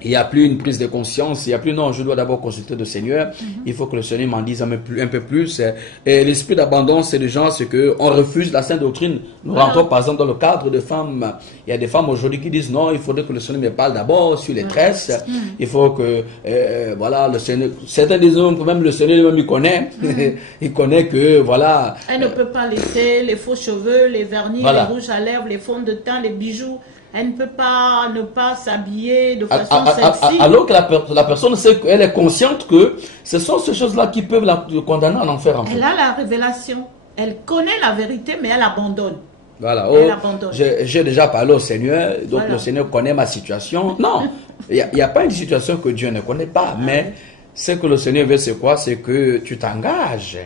il n'y a plus une prise de conscience, il n'y a plus non, je dois d'abord consulter le Seigneur, il faut que le Seigneur m'en dise un peu plus. Et l'esprit d'abandon, c'est des gens, c'est qu'on refuse la sainte doctrine. Nous rentrons par exemple dans le cadre de femmes, il y a des femmes aujourd'hui qui disent non, il faudrait que le Seigneur me parle d'abord sur les tresses, il faut que, voilà, le Seigneur, certains disent même le Seigneur même il connaît, il connaît que, voilà. Elle ne peut pas laisser les faux cheveux, les vernis, les rouges à lèvres, les fonds de teint, les bijoux. Elle ne peut pas ne pas s'habiller de façon sexy. Alors que la personne sait qu'elle est consciente que ce sont ces choses-là qui peuvent la condamner à l'enfer. Elle a la révélation. Elle connaît la vérité, mais elle abandonne. Voilà. Elle Oh, abandonne. j'ai déjà parlé au Seigneur, donc Voilà. le Seigneur connaît ma situation. Non, il n'y a pas une situation que Dieu ne connaît pas, mais ce que le Seigneur veut, c'est quoi? C'est que tu t'engages.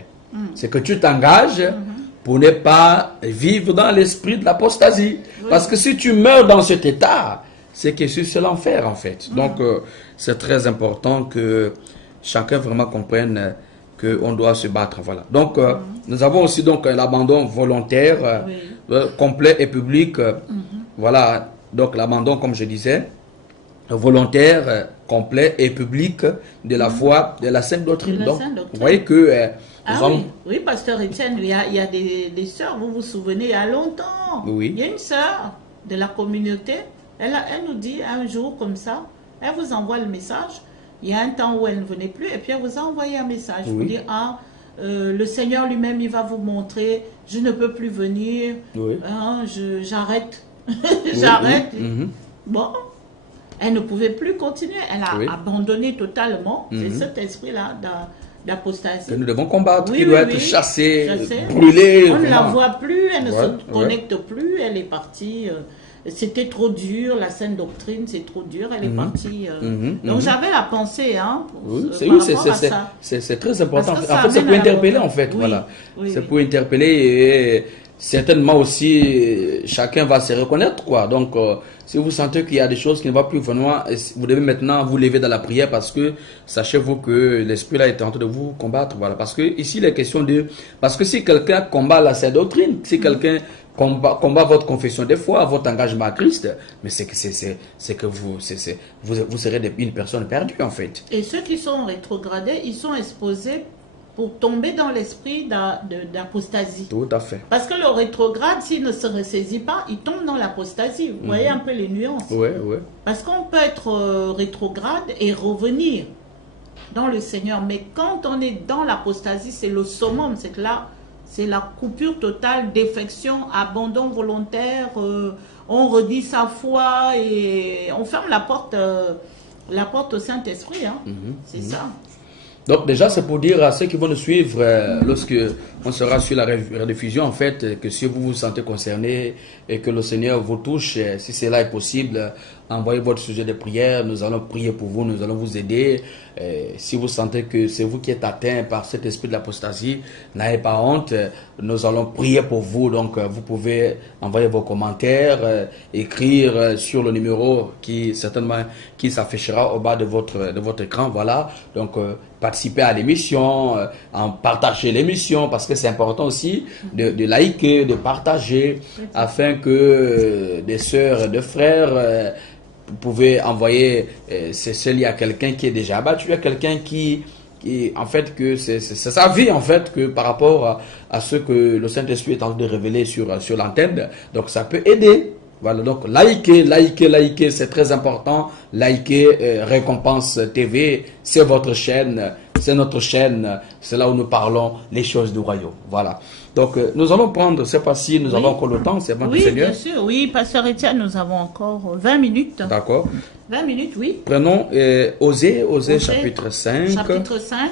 C'est que tu t'engages pour ne pas vivre dans l'esprit de l'apostasie. Oui. Parce que si tu meurs dans cet état, c'est que c'est l'enfer en fait. Donc c'est très important que chacun vraiment comprenne qu'on doit se battre. Voilà. Donc nous avons aussi donc l'abandon volontaire, complet et public. Voilà. Donc l'abandon, comme je disais, volontaire, complet et public de la foi, de la Sainte Doctrine. De la Donc Sainte Doctrine. vous voyez que nous Ah allons- oui, oui, pasteur Etienne, il y a des sœurs, vous vous souvenez, il y a longtemps. Oui. Il y a une sœur de la communauté, elle nous dit un jour comme ça, elle vous envoie le message. Il y a un temps où elle ne venait plus, et puis elle vous a envoyé un message pour dire, le Seigneur lui-même, il va vous montrer, je ne peux plus venir, Oui. hein, j'arrête, j'arrête. Mhm. Bon, elle ne pouvait plus continuer, elle a Oui. abandonné totalement, c'est cet esprit-là Que d'apostasie. nous devons combattre, Oui, qui oui, doit être oui. chassé, Je sais. brûlé. On ne la vraiment. voit plus, elle ne Ouais, se connecte plus, elle est partie. C'était trop dur, la Sainte Doctrine, c'est trop dur, elle est partie. Donc j'avais la pensée, hein, Oui, par c'est rapport à ça. c'est très important. En Parce que ça fait, c'est amène pour à la interpeller, bonne- en fait. Oui, Voilà. oui, C'est oui. pour interpeller et certainement aussi, chacun va se reconnaître, quoi. Donc, si vous sentez qu'il y a des choses qui ne vont plus vraiment, vous devez maintenant vous lever dans la prière parce que sachez-vous que l'esprit là est en train de vous combattre. Voilà. Parce que ici, il est question de. Parce que si quelqu'un combat la Sainte Doctrine, si quelqu'un combat votre confession de foi, votre engagement à Christ, mais c'est que vous serez une personne perdue, en fait. Et ceux qui sont rétrogradés, ils sont exposés pour tomber dans l'esprit d'apostasie. Tout à fait. Parce que le rétrograde, s'il ne se ressaisit pas, il tombe dans l'apostasie. Vous voyez un peu les nuances. Oui, oui. Parce qu'on peut être rétrograde et revenir dans le Seigneur. Mais quand on est dans l'apostasie, c'est le summum. C'est que là, c'est la coupure totale, défection, abandon volontaire. On redit sa foi et on ferme la porte au Saint-Esprit. Hein. C'est ça. Donc déjà, c'est pour dire à ceux qui vont nous suivre, lorsque on sera sur la rediffusion, en fait, que si vous vous sentez concerné et que le Seigneur vous touche, si cela est possible, envoyez votre sujet de prière, nous allons prier pour vous, nous allons vous aider. Si vous sentez que c'est vous qui êtes atteint par cet esprit de l'apostasie, n'ayez pas honte, nous allons prier pour vous. Donc vous pouvez envoyer vos commentaires, écrire sur le numéro qui certainement qui s'affichera au bas de votre écran. Voilà. Donc participer à l'émission, en partager l'émission, parce que c'est important aussi de liker, de partager, afin que des sœurs, des frères, vous pouvez envoyer celle à quelqu'un qui est déjà abattu, à quelqu'un qui en fait, que c'est sa vie, en fait, que par rapport à ce que le Saint-Esprit est en train de révéler sur l'antenne. Donc, ça peut aider. Voilà, donc liker, c'est très important. Liker Récompense TV, c'est votre chaîne, c'est notre chaîne, c'est là où nous parlons les choses du royaume. Voilà. Donc nous allons prendre, c'est pas si nous avons encore le temps, c'est bon, Oui, Seigneur. bien sûr, oui, Pasteur Etienne, nous avons encore 20 minutes. D'accord. 20 minutes, oui. Prenons Osée chapitre 5, Chapitre 5,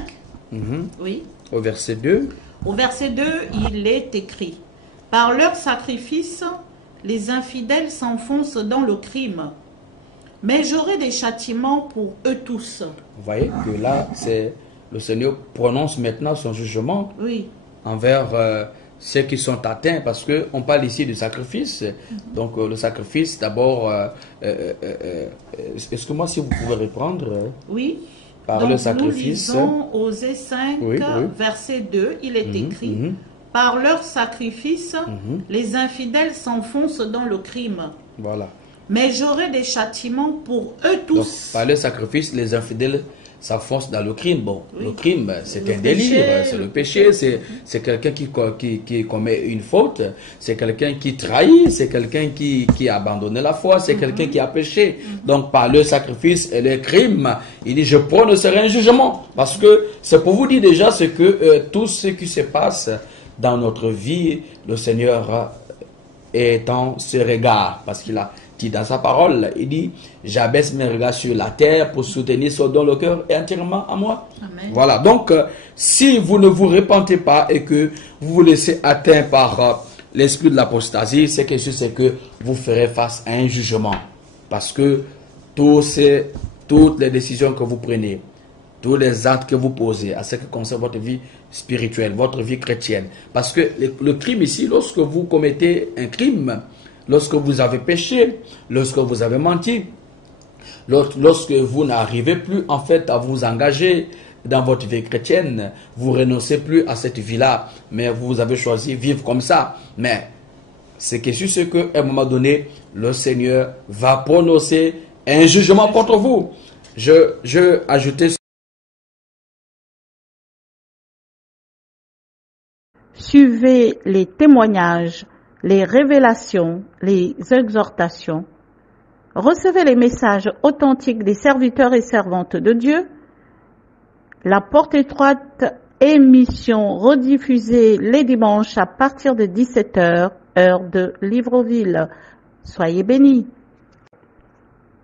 oui. au verset 2. Au verset 2, il est écrit: par leur sacrifice, les infidèles s'enfoncent dans le crime, mais j'aurai des châtiments pour eux tous. Vous voyez que là, c'est le Seigneur prononce maintenant son jugement Oui, envers ceux qui sont atteints, parce qu'on parle ici du sacrifice. Donc le sacrifice, d'abord, excusez-moi si vous pouvez reprendre oui. par Donc, le sacrifice. nous lisons Osée 5, Oui, oui. verset 2, il est écrit: par leur sacrifice, les infidèles s'enfoncent dans le crime, Voilà. mais j'aurai des châtiments pour eux Donc, tous. par le sacrifice, les infidèles s'enfoncent dans le crime. Bon, Oui. le crime, c'est Le un délire, péché. c'est le péché, c'est quelqu'un qui commet une faute, c'est quelqu'un qui trahit, c'est quelqu'un qui a abandonné la foi, c'est quelqu'un qui a péché. Donc, par le sacrifice et le crime, il dit, je prononcerai un jugement. Parce que c'est pour vous dire déjà ce que tout ce qui se passe dans notre vie, le Seigneur étend ses regards, parce qu'il a dit dans sa parole, il dit, j'abaisse mes regards sur la terre pour soutenir ce dont le cœur est entièrement à moi. Amen. Voilà, donc si vous ne vous repentez pas et que vous vous laissez atteindre par l'esprit de l'apostasie, c'est que vous ferez face à un jugement. Parce que toutes les décisions que vous prenez, tous les actes que vous posez à ce qui concerne votre vie spirituelle, votre vie chrétienne. Parce que le crime ici, lorsque vous commettez un crime, lorsque vous avez péché, lorsque vous avez menti, lorsque vous n'arrivez plus en fait à vous engager dans votre vie chrétienne, vous renoncez plus à cette vie-là, mais vous avez choisi vivre comme ça. Mais c'est que c'est qu'à un moment donné, le Seigneur va prononcer un jugement contre vous. Je ajoutais. Suivez les témoignages, les révélations, les exhortations. Recevez les messages authentiques des serviteurs et servantes de Dieu. La porte étroite, émission rediffusée les dimanches à partir de 17h, heure de Libreville. Soyez bénis.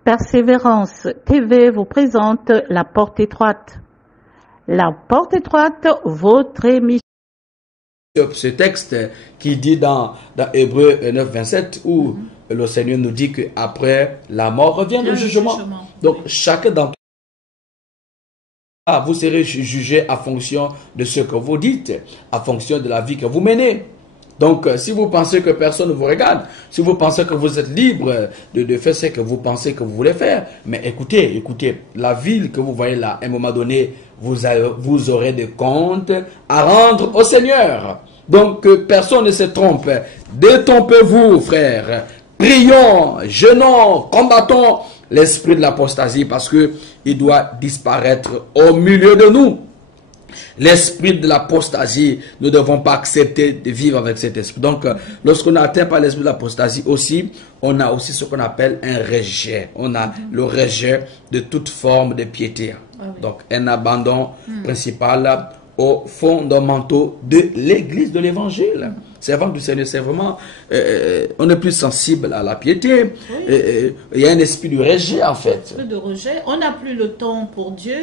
Persévérance TV vous présente La Porte étroite. La Porte étroite, votre émission. Ce texte qui dit dans Hébreux 9, 27, où le Seigneur nous dit qu'après la mort revient le jugement. Donc, chacun d'entre vous serez jugé à fonction de ce que vous dites, à fonction de la vie que vous menez. Donc, si vous pensez que personne ne vous regarde, si vous pensez que vous êtes libre de faire ce que vous pensez que vous voulez faire, mais écoutez, la ville que vous voyez là, à un moment donné, vous aurez des comptes à rendre au Seigneur. Donc, que personne ne se trompe. Détrompez-vous, frères. Prions, jeûnons, combattons l'esprit de l'apostasie parce que il doit disparaître au milieu de nous. L'esprit de l'apostasie, nous ne devons pas accepter de vivre avec cet esprit. Donc, lorsqu'on est atteint par l'esprit de l'apostasie aussi, on a aussi ce qu'on appelle un rejet. On a le rejet de toute forme de piété. Donc, un abandon principal aux fondamentaux de l'église de l'évangile. Servant du Seigneur, c'est vraiment, on est plus sensible à la piété. Oui. Il y a un esprit de rejet en fait. Un esprit de rejet. On n'a plus le temps pour Dieu.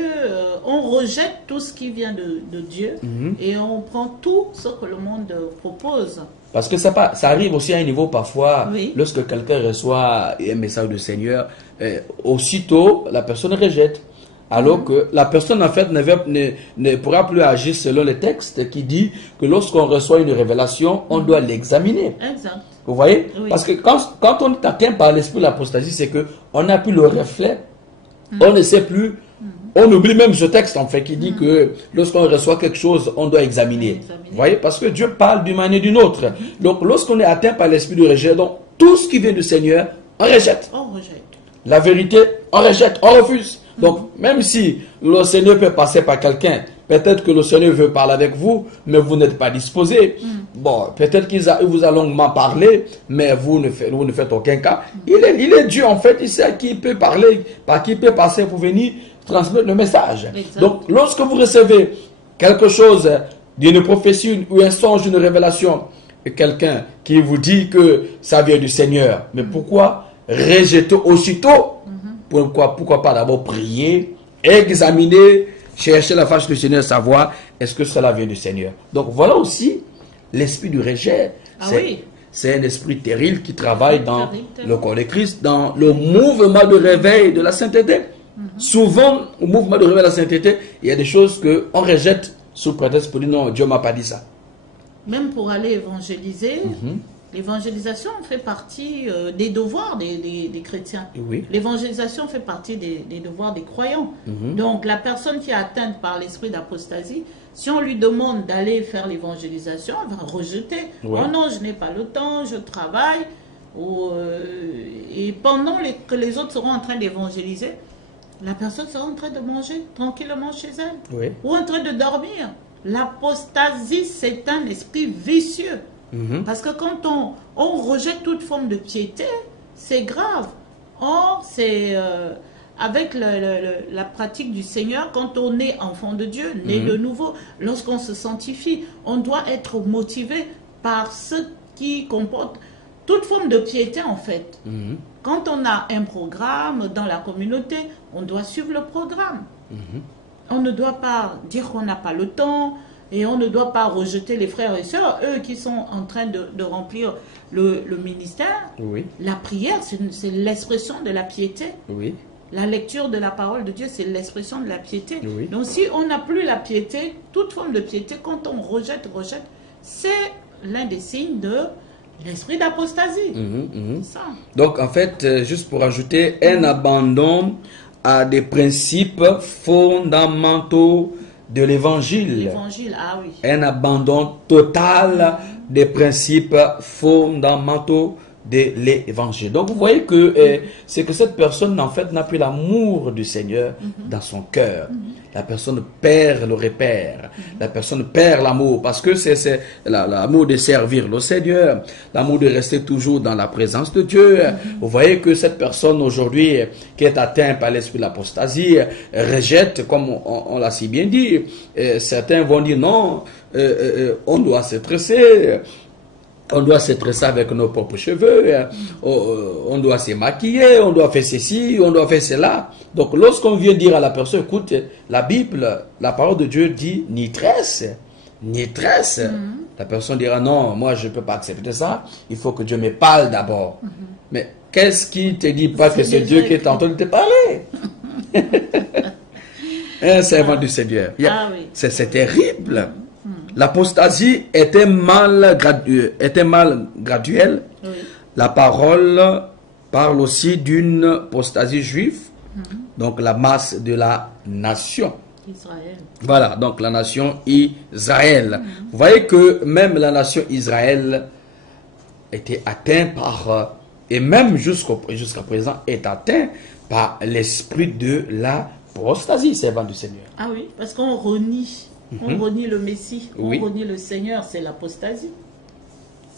On rejette tout ce qui vient de Dieu et on prend tout ce que le monde propose. Parce que ça arrive aussi à un niveau parfois, lorsque quelqu'un reçoit un message du Seigneur, aussitôt la personne rejette. Alors que la personne en fait ne pourra plus agir selon le texte qui dit que lorsqu'on reçoit une révélation, on doit l'examiner. Exact. Vous voyez? Parce que quand on est atteint par l'esprit de l'apostasie, c'est qu'on n'a plus le reflet, on ne sait plus, on oublie même ce texte en fait qui dit que lorsqu'on reçoit quelque chose, on doit examiner. Vous voyez? Parce que Dieu parle d'une manière ou d'une autre. Donc lorsqu'on est atteint par l'esprit de rejet, donc tout ce qui vient du Seigneur, on rejette. On rejette. La vérité, on rejette, on refuse. Donc, même si le Seigneur peut passer par quelqu'un, peut-être que le Seigneur veut parler avec vous, mais vous n'êtes pas disposé. Bon, peut-être qu'il vous a longuement parlé, mais vous ne faites aucun cas. Il est Dieu, en fait, il sait à qui il peut parler, par qui il peut passer pour venir transmettre le message. Exact. Donc, lorsque vous recevez quelque chose d'une prophétie ou un songe, une révélation, et quelqu'un qui vous dit que ça vient du Seigneur, mais pourquoi rejeter aussitôt? Pourquoi pas d'abord prier, examiner, chercher la face du Seigneur, savoir est-ce que cela vient du Seigneur. Donc voilà aussi l'esprit du rejet. C'est un esprit terrible qui travaille dans le corps de Christ, dans le mouvement de réveil de la sainteté. Souvent, au mouvement de réveil de la sainteté, il y a des choses qu'on rejette sous prétexte pour dire non, Dieu ne m'a pas dit ça. Même pour aller évangéliser, l'évangélisation fait partie des devoirs des chrétiens. Oui. L'évangélisation fait partie des devoirs des croyants. Donc la personne qui est atteinte par l'esprit d'apostasie, si on lui demande d'aller faire l'évangélisation, elle va rejeter. Oh non, je n'ai pas le temps, je travaille. Et pendant que les autres seront en train d'évangéliser, la personne sera en train de manger tranquillement chez elle. Ou en train de dormir. L'apostasie, c'est un esprit vicieux. Parce que quand on rejette toute forme de piété, c'est grave. Or, c'est avec la pratique du Seigneur, quand on est enfant de Dieu, né de nouveau, lorsqu'on se sanctifie, on doit être motivé par ce qui comporte toute forme de piété en fait. Quand on a un programme dans la communauté, on doit suivre le programme. On ne doit pas dire qu'on n'a pas le temps. Et on ne doit pas rejeter les frères et sœurs, eux qui sont en train de remplir le ministère. Oui. La prière, c'est l'expression de la piété. Oui. La lecture de la parole de Dieu, c'est l'expression de la piété. Oui. Donc si on n'a plus la piété, toute forme de piété, quand on rejette, c'est l'un des signes de l'esprit d'apostasie. Ça. Donc en fait, juste pour ajouter, un abandon à des principes fondamentaux de l'évangile. L'évangile, ah oui. Un abandon total des principes fondamentaux de l'évangile. Donc vous voyez que c'est que cette personne en fait n'a plus l'amour du Seigneur dans son cœur. La personne perd le repère. La personne perd l'amour parce que c'est l'amour de servir le Seigneur, l'amour de rester toujours dans la présence de Dieu. Vous voyez que cette personne aujourd'hui qui est atteinte par l'esprit de l'apostasie rejette, comme on l'a si bien dit. Certains vont dire non, on doit se tresser. On doit se tresser avec nos propres cheveux, on doit se maquiller, on doit faire ceci, on doit faire cela. Donc lorsqu'on vient dire à la personne, écoute, la Bible, la parole de Dieu dit ni tresse, ni tresse. La personne dira non, moi je ne peux pas accepter ça, il faut que Dieu me parle d'abord. Mais qu'est-ce qui te dit pas que c'est Dieu qui est en train de te parler? Un servant du Seigneur. C'est terrible. L'apostasie était mal graduelle. Oui. La parole parle aussi d'une apostasie juive, donc la masse de la nation. Israël. Voilà, donc la nation Israël. Vous voyez que même la nation Israël était atteinte par, et même jusqu'à présent est atteinte par l'esprit de l'apostasie, servant du Seigneur. Ah oui, parce qu'on renie. On renie le Messie, on renie le Seigneur, c'est l'apostasie.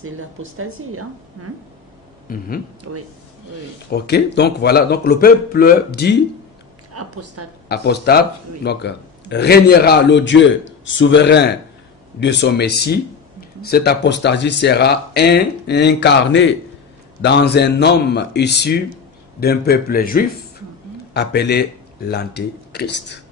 C'est l'apostasie, hein? Oui, oui. Ok, donc voilà, donc le peuple dit apostate, oui. Donc régnera le Dieu souverain de son Messie. Cette apostasie sera incarnée dans un homme issu d'un peuple juif appelé l'Antéchrist.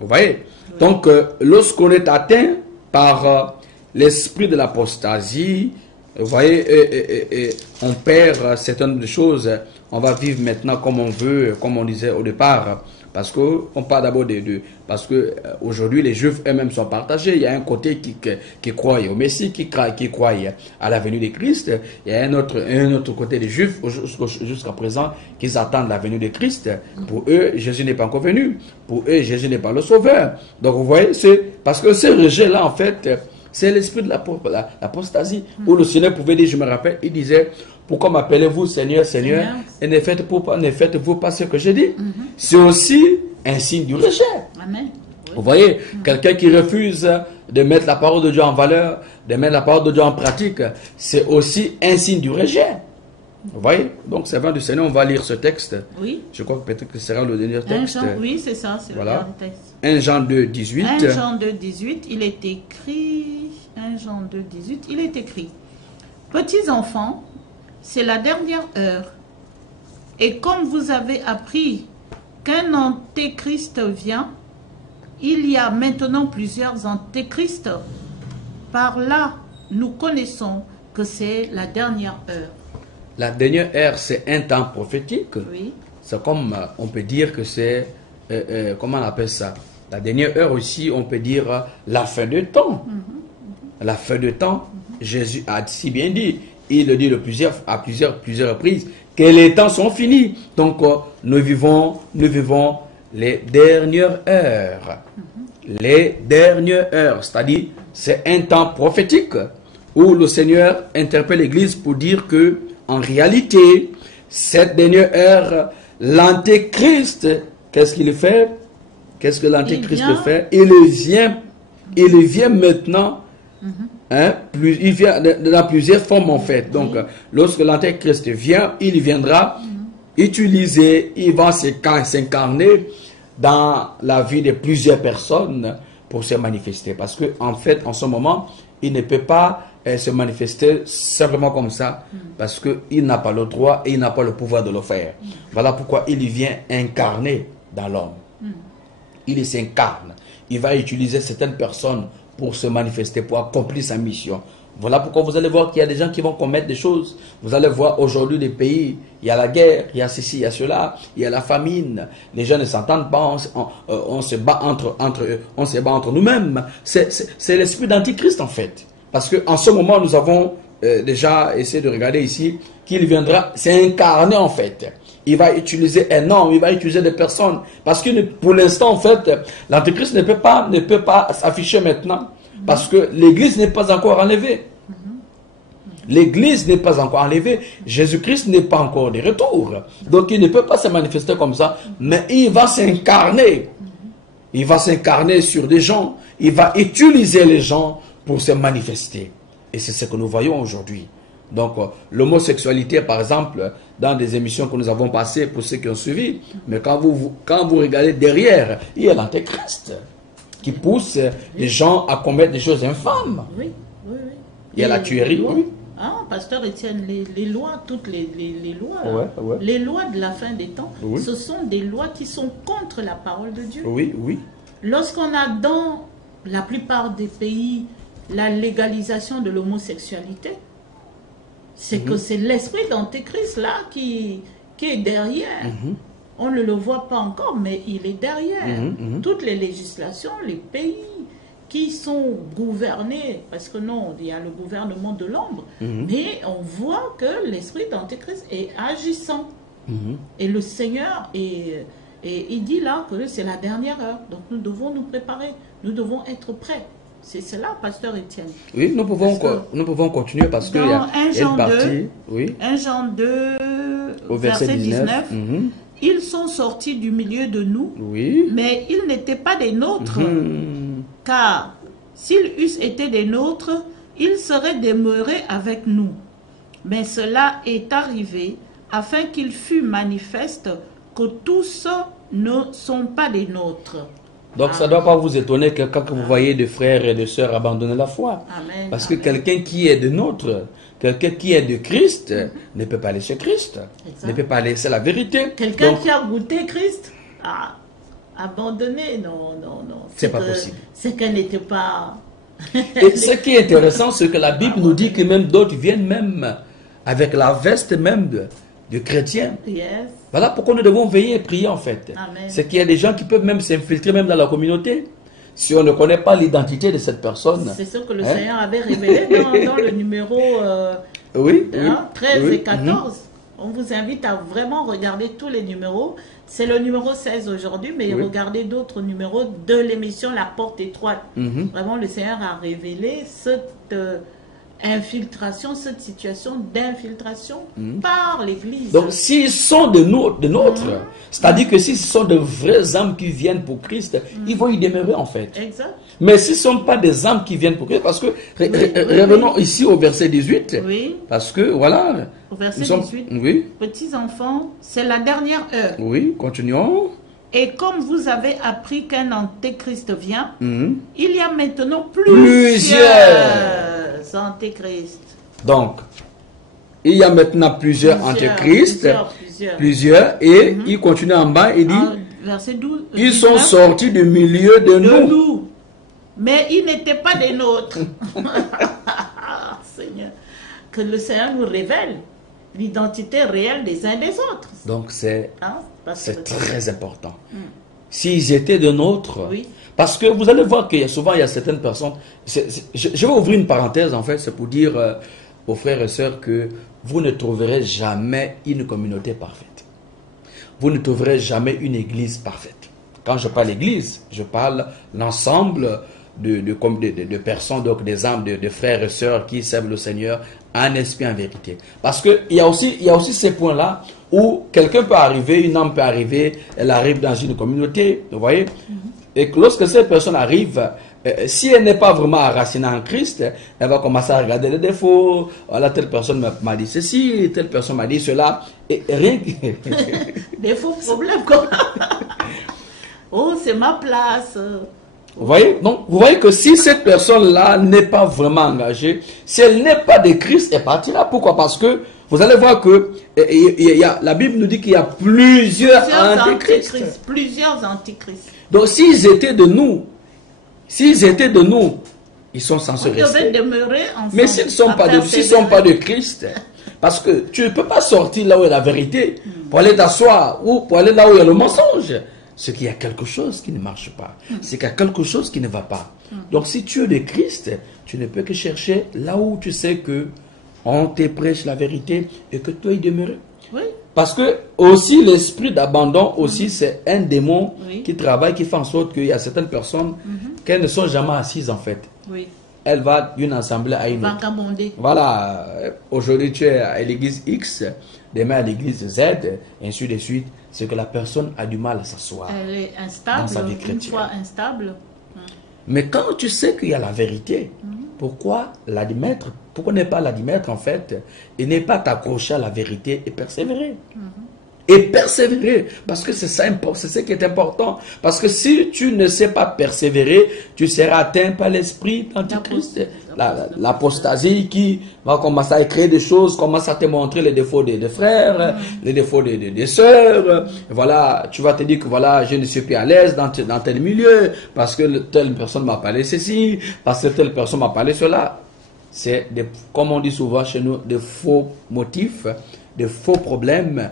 Vous voyez? Donc, lorsqu'on est atteint par l'esprit de l'apostasie, vous voyez, on perd certaines choses. On va vivre maintenant comme on veut, comme on disait au départ. Parce qu'on parle d'abord parce que aujourd'hui les Juifs eux-mêmes sont partagés. Il y a un côté qui croit au Messie, qui croit à la venue de Christ. Il y a un autre côté des Juifs jusqu'à présent qui attendent la venue de Christ. Pour eux, Jésus n'est pas encore venu. Pour eux, Jésus n'est pas le Sauveur. Donc vous voyez, c'est parce que ce rejet-là en fait, c'est l'esprit de l'apostasie. Où le Seigneur pouvait dire, je me rappelle, il disait, pourquoi m'appelez-vous Seigneur, Seigneur, et ne faites-vous pas ce que j'ai dit? C'est aussi un signe du rejet. Amen. Oui. Vous voyez, quelqu'un qui refuse de mettre la parole de Dieu en valeur, de mettre la parole de Dieu en pratique, c'est aussi un signe du rejet. Vous voyez? Donc, servant du Seigneur, on va lire ce texte. Oui. Je crois que peut-être que ce sera le dernier texte. Oui, c'est ça, c'est voilà. le dernier texte. 1 Jean 2, 18. 1 Jean 2, 18, il est écrit... 1 Jean 2, 18, il est écrit. Petits enfants, c'est la dernière heure. Et comme vous avez appris qu'un antéchrist vient, il y a maintenant plusieurs antéchrists. Par là, nous connaissons que c'est la dernière heure. La dernière heure, c'est un temps prophétique. Oui. C'est comme, on peut dire que c'est, comment on appelle ça? La dernière heure aussi, on peut dire la fin de temps. La fin de temps, Jésus a si bien dit, il le dit à plusieurs reprises, que les temps sont finis. Donc, nous vivons les dernières heures. Les dernières heures, c'est-à-dire, c'est un temps prophétique où le Seigneur interpelle l'Église pour dire que, en réalité, cette dernière heure, l'Antéchrist, qu'est-ce qu'il fait? Qu'est-ce que l'Antéchrist fait? Il vient maintenant. Hein, il vient dans plusieurs formes en fait. Donc, lorsque l'Antéchrist vient, il viendra utiliser, il va s'incarner dans la vie de plusieurs personnes pour se manifester. Parce que en fait, en ce moment, il ne peut pas se manifester simplement comme ça, parce qu'il n'a pas le droit et il n'a pas le pouvoir de le faire. Voilà pourquoi il vient incarner dans l'homme. Il s'incarne. Il va utiliser certaines personnes pour se manifester, pour accomplir sa mission. Voilà pourquoi vous allez voir qu'il y a des gens qui vont commettre des choses. Vous allez voir aujourd'hui des pays, il y a la guerre, il y a ceci, il y a cela, il y a la famine. Les gens ne s'entendent pas, on se bat entre eux, on se bat entre nous-mêmes. C'est l'esprit d'Antichrist en fait. Parce qu'en ce moment, nous avons déjà essayé de regarder ici qu'il viendra s'incarner en fait. Il va utiliser un homme, il va utiliser des personnes. Parce que pour l'instant, en fait, l'Antichrist ne peut pas s'afficher maintenant. Parce que l'Église n'est pas encore enlevée. L'Église n'est pas encore enlevée. Jésus-Christ n'est pas encore de retour. Donc il ne peut pas se manifester comme ça. Mais il va s'incarner. Il va s'incarner sur des gens. Il va utiliser les gens pour se manifester. Et c'est ce que nous voyons aujourd'hui. Donc l'homosexualité, par exemple, dans des émissions que nous avons passées pour ceux qui ont suivi. Mais quand vous regardez derrière, il y a l'Antéchrist qui pousse les gens à commettre des choses infâmes. Oui, oui, oui. Il y a la tuerie, oui. Ah, pasteur Étienne, les lois, toutes les lois, ouais. Les lois de la fin des temps, oui. Ce sont des lois qui sont contre la parole de Dieu. Oui, oui. Lorsqu'on a dans la plupart des pays la légalisation de l'homosexualité, c'est que c'est l'esprit d'Antéchrist là qui est derrière. On ne le voit pas encore, mais il est derrière. Toutes les législations, les pays qui sont gouvernés, parce que non, il y a le gouvernement de l'ombre, mais on voit que l'esprit d'Antéchrist est agissant. Et le Seigneur, et il dit là que c'est la dernière heure. Donc nous devons nous préparer, nous devons être prêts. C'est cela, pasteur Étienne. Oui, nous pouvons continuer parce qu'il y a une partie. Oui. 1 Jean 2, au verset 19. Ils sont sortis du milieu de nous, oui. Mais ils n'étaient pas des nôtres. Car s'ils eussent été des nôtres, ils seraient demeurés avec nous. Mais cela est arrivé afin qu'il fût manifeste que tous ne sont pas des nôtres. Donc ça ne doit pas vous étonner que quand vous voyez des frères et des sœurs abandonner la foi. Amen. Parce que quelqu'un qui est de nôtre, quelqu'un qui est de Christ, ne peut pas laisser Christ. Exact. Ne peut pas laisser la vérité. Quelqu'un qui a goûté Christ, abandonné, non. C'est pas possible. C'est qu'elle n'était pas... Et ce qui est intéressant, c'est que la Bible nous dit que même d'autres viennent même avec la veste même de chrétiens. Yes. Voilà pourquoi nous devons veiller et prier en fait. C'est qu'il y a des gens qui peuvent même s'infiltrer même dans la communauté. Si on ne connaît pas l'identité de cette personne. C'est ce que le Seigneur avait révélé dans le numéro 13 et 14. On vous invite à vraiment regarder tous les numéros. C'est le numéro 16 aujourd'hui, mais regardez d'autres numéros de l'émission La Porte Étroite. Vraiment, le Seigneur a révélé cette infiltration, cette situation d'infiltration par l'Église. Donc, s'ils sont de nôtres, c'est-à-dire que si ce sont de vrais âmes qui viennent pour Christ, ils vont y demeurer en fait. Exact. Mais ce ne sont pas des âmes qui viennent pour Christ, parce que, revenons ici au verset 18, parce que, voilà. Au verset 18, petits enfants, c'est la dernière heure. Oui, continuons. Et comme vous avez appris qu'un antéchrist vient, il y a maintenant plusieurs antéchrists. Donc, il y a maintenant plusieurs antéchrists, plusieurs, et il continue en bas, il dit, verset 12, ils sont sortis du milieu de nous. Mais ils n'étaient pas des nôtres. Seigneur, que le Seigneur nous révèle l'identité réelle des uns des autres. Donc c'est très important. S'ils étaient de nôtres, parce que vous allez voir qu'il y a souvent il y a certaines personnes, je vais ouvrir une parenthèse en fait, c'est pour dire aux frères et sœurs que vous ne trouverez jamais une communauté parfaite. Vous ne trouverez jamais une église parfaite. Quand je parle église, je parle l'ensemble de personnes, donc des âmes, de frères et sœurs qui servent le Seigneur en esprit, en vérité. Parce qu'il y a aussi ces points-là où quelqu'un peut arriver, une âme peut arriver, elle arrive dans une communauté, vous voyez, et que lorsque cette personne arrive, si elle n'est pas vraiment enracinée en Christ, elle va commencer à regarder les défauts. Voilà, telle personne m'a dit ceci, telle personne m'a dit cela, et rien que... Des faux problèmes, quoi. Oh, c'est ma place. Vous voyez? Donc, vous voyez que si cette personne-là n'est pas vraiment engagée, si elle n'est pas de Christ, elle partira. Pourquoi? Parce que vous allez voir que la Bible nous dit qu'il y a plusieurs antichrists. Plusieurs antichrists. Donc, s'ils étaient de nous, Ils sont censés Vous devez rester. demeurer ensemble. Mais s'ils ne sont, sont pas de Christ, parce que tu ne peux pas sortir là où il y a la vérité pour aller t'asseoir ou pour aller là où il y a le mensonge. C'est qu'il y a quelque chose qui ne marche pas. C'est qu'il y a quelque chose qui ne va pas. Donc si tu es de Christ, tu ne peux que chercher là où tu sais que on te prêche la vérité et que toi y demeurer. Oui. Parce que aussi l'esprit d'abandon aussi c'est un démon Oui. qui travaille, qui fait en sorte qu'il y a certaines personnes qu'elles ne sont jamais assises en fait. Oui. Elle va d'une assemblée à une autre. Vagabonder. Voilà, aujourd'hui tu es à l'église X, demain à l'église Z, et ainsi de suite. C'est que la personne a du mal à s'asseoir. Elle est instable. Dans sa vie Une chrétienne. fois instable. Mais quand tu sais qu'il y a la vérité, pourquoi l'admettre? Pourquoi ne pas l'admettre en fait et ne pas t'accrocher à la vérité et persévérer? Et persévérer, parce que c'est ça, c'est ce qui est important. Parce que si tu ne sais pas persévérer, tu seras atteint par l'esprit d'Antichrist, l'apostasie qui va commencer à créer des choses, commence à te montrer les défauts des frères, les défauts des sœurs. Voilà, tu vas te dire que voilà, je ne suis plus à l'aise dans tel milieu, parce que telle personne m'a parlé ceci, parce que telle personne m'a parlé cela. C'est, comme on dit souvent chez nous, des faux motifs, des faux problèmes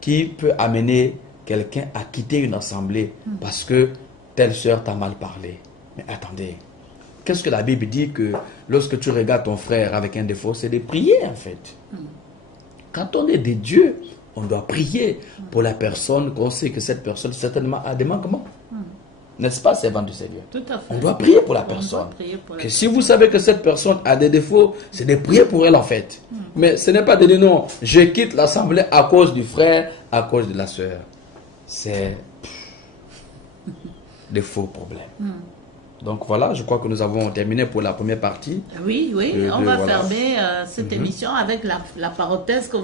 qui peut amener quelqu'un à quitter une assemblée parce que telle sœur t'a mal parlé. Mais attendez, qu'est-ce que la Bible dit que lorsque tu regardes ton frère avec un défaut, c'est de prier en fait. Quand on est des dieux, on doit prier pour la personne, qu'on sait que cette personne certainement a des manquements. N'est-ce pas, servant du Seigneur? Tout à fait. On doit prier pour la personne. Que si vous savez que cette personne a des défauts, c'est de prier pour elle en fait. Mais ce n'est pas de dire non, je quitte l'assemblée à cause du frère, à cause de la sœur. C'est des faux problèmes. Donc voilà, je crois que nous avons terminé pour la première partie. Oui, oui, on va voilà. fermer cette émission avec la parenthèse que